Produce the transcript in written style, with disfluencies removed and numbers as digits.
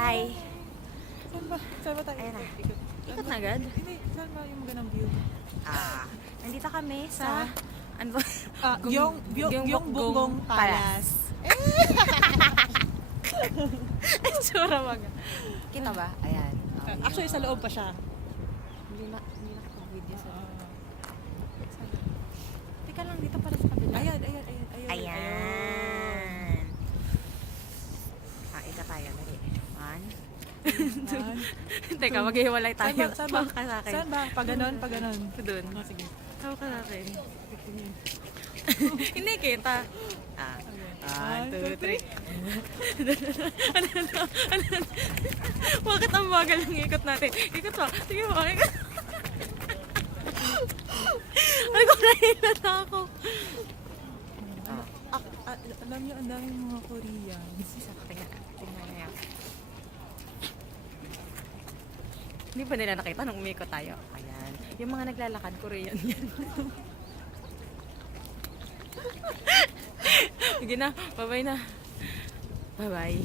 Hi. Saan ba? Saan ba tayo? Ayan na. Ikot. Ikot na agad? Hindi, saan ba yung magandang view? Nandito kami sa... Ano ba? Yung Bunggong Palace. Ay, tsura mga. Kita ba? Ayan. Actually, sa loob pa siya. Hindi nakapag-video sa... Teka lang, dito pala sa kabila. Ayan. Ayan. Ika tayo. Dali. One. Teka, maghihiwalay tayo. Saan ba? Hawak ka sa akin. Saan ba? Pag ganon. Doon. Oh, sige. Hawak ka sa akin. Hindi kita. 1, 2, 3. Bakit ang bagal ng ikot natin? Ikot pa. Sige mo. Ikot. Ay, kung nahila na ako. Alam niyo, ang daming mga Koreans. Tingnan niya. Hindi ba nila nakita nung umikot tayo? Ayan. Yung mga naglalakad, Korean yan. Sige na. Bye-bye na. Bye-bye.